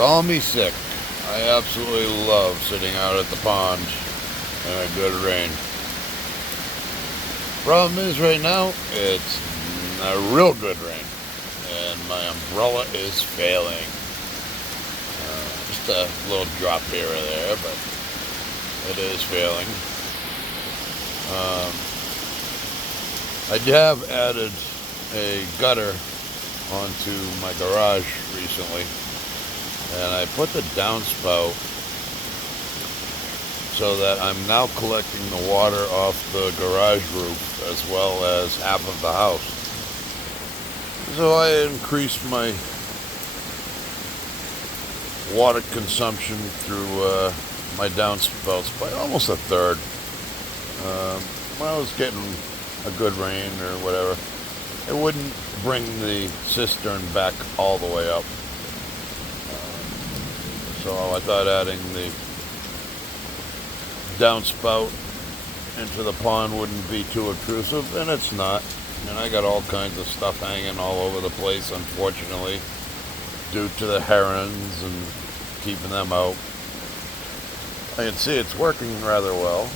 Call me sick. I absolutely love sitting out at the pond in a good rain. Problem is right now, it's a real good rain, and my umbrella is failing. Just a little drop here or there, but it is failing. I have added a gutter onto my garage recently, and I put the downspout so that I'm now collecting the water off the garage roof as well as half of the house. So I increased my water consumption through my downspouts by almost a third. When I was getting a good rain or whatever, it wouldn't bring the cistern back all the way up. So I thought adding the downspout into the pond wouldn't be too obtrusive, and it's not. And I got all kinds of stuff hanging all over the place, unfortunately, due to the herons and keeping them out. I can see it's working rather well.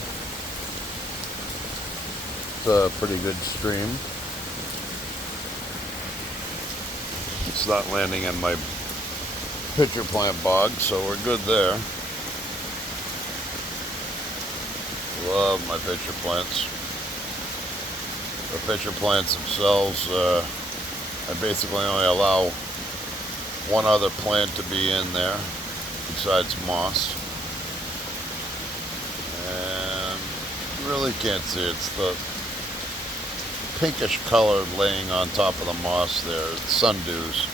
It's a pretty good stream. It's not landing in my pitcher plant bog, so we're good there. Love my pitcher plants. The pitcher plants themselves, I basically only allow one other plant to be in there besides moss. And you really can't see it. It's the pinkish color laying on top of the moss there. It's sundews.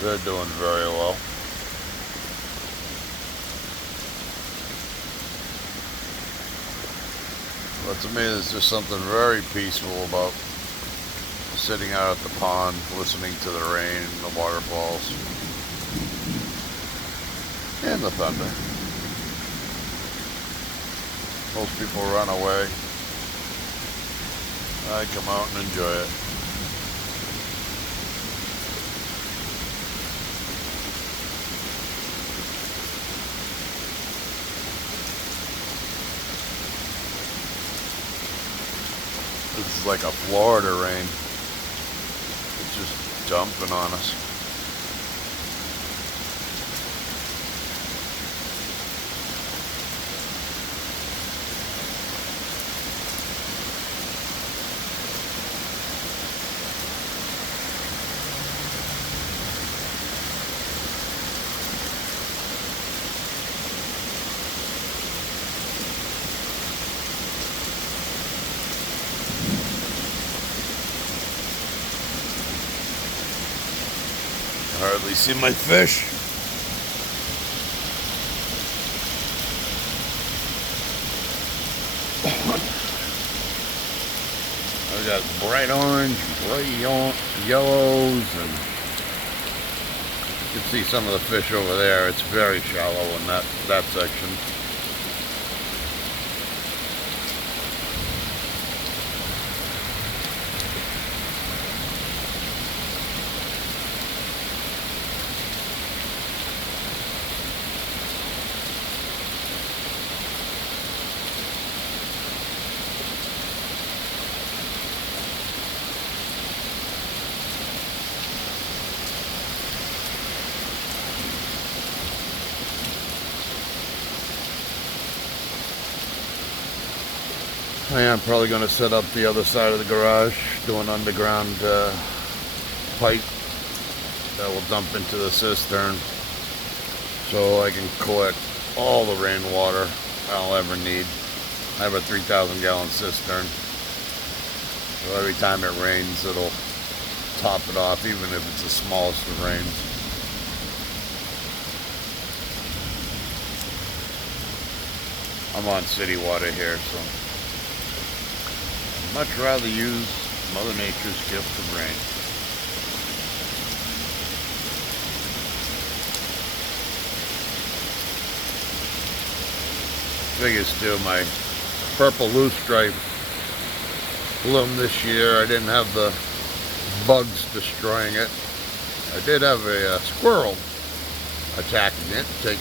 They're doing very well. But to me, there's just something very peaceful about sitting out at the pond, listening to the rain, the waterfalls, and the thunder. Most people run away. I come out and enjoy it. This is like a Florida rain. It's just dumping on us. Hardly see my fish. I got bright orange, bright yellows, and you can see some of the fish over there. It's very shallow in that section. I am probably going to set up the other side of the garage, do an underground pipe that will dump into the cistern so I can collect all the rainwater I'll ever need. I have a 3,000 gallon cistern, so every time it rains it'll top it off, even if it's the smallest of rains. I'm on city water here, so I'd much rather use Mother Nature's gift of rain. Figures too, my purple loosestrife bloom this year. I didn't have the bugs destroying it. I did have a squirrel attacking it, taking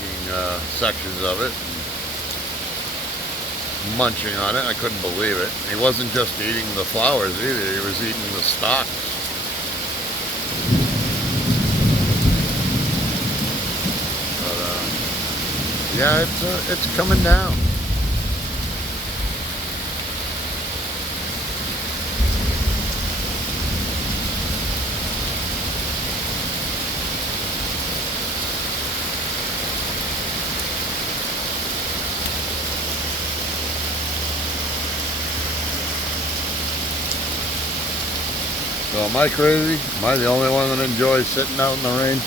sections of it, and munching on it. I couldn't believe it. He wasn't just eating the flowers either, he was eating the stalks. But, yeah, it's coming down. So am I crazy? Am I the only one that enjoys sitting out in the rain?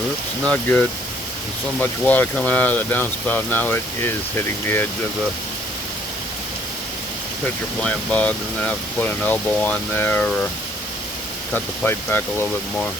Oops, not good. There's so much water coming out of the downspout now, it is hitting the edge of the pitcher plant bog. I'm going to have to put an elbow on there or cut the pipe back a little bit more.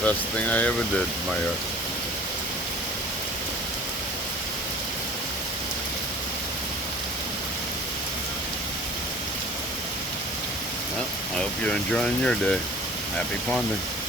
Best thing I ever did in my yard. Well, I hope you're enjoying your day. Happy ponding.